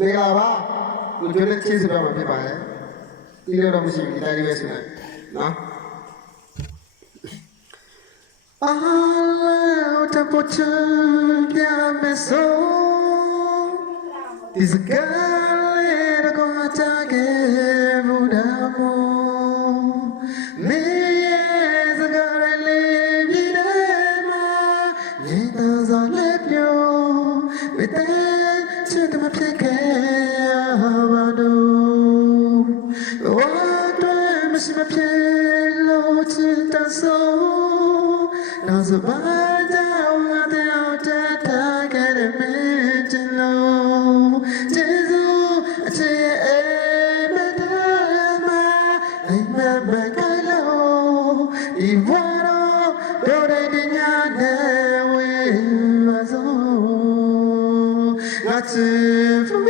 လေကပါကိုကျွတ်တဲ့ချစ်စတော့မှာဖြစ်ပါလေဒီလိုတော့မရှိဘူးဒီတိုင်းလေးပဲဆိုနေနော်အာတပုတ်ပြမယ်ဆိုဒီစကားလေးတော့ကြခဲ့ဘူးတော့မင်းရဲ့စကားလေးပြည့်တယ်မှာနေတော့ဇာလေးပြောဝိတဲ့ချစ်တယ်မဖြစ်ခဲ့ပါတော့ဝတ်တယ်မရှိမဖြစ်လို့ချစ်တဲ့ဆုံးနောက်စပါးကြောင့်ငါတို့တက်ခဲ့တဲ့မင်းချင်လို့ကျေးဇူးအချစ်ရဲ့မတဲ့မှာအိမ်မက်မကလို့ဒီဘဝတော့ဒိုရတဲ့ညနဲ့ဝေးပါစို့ငါချစ်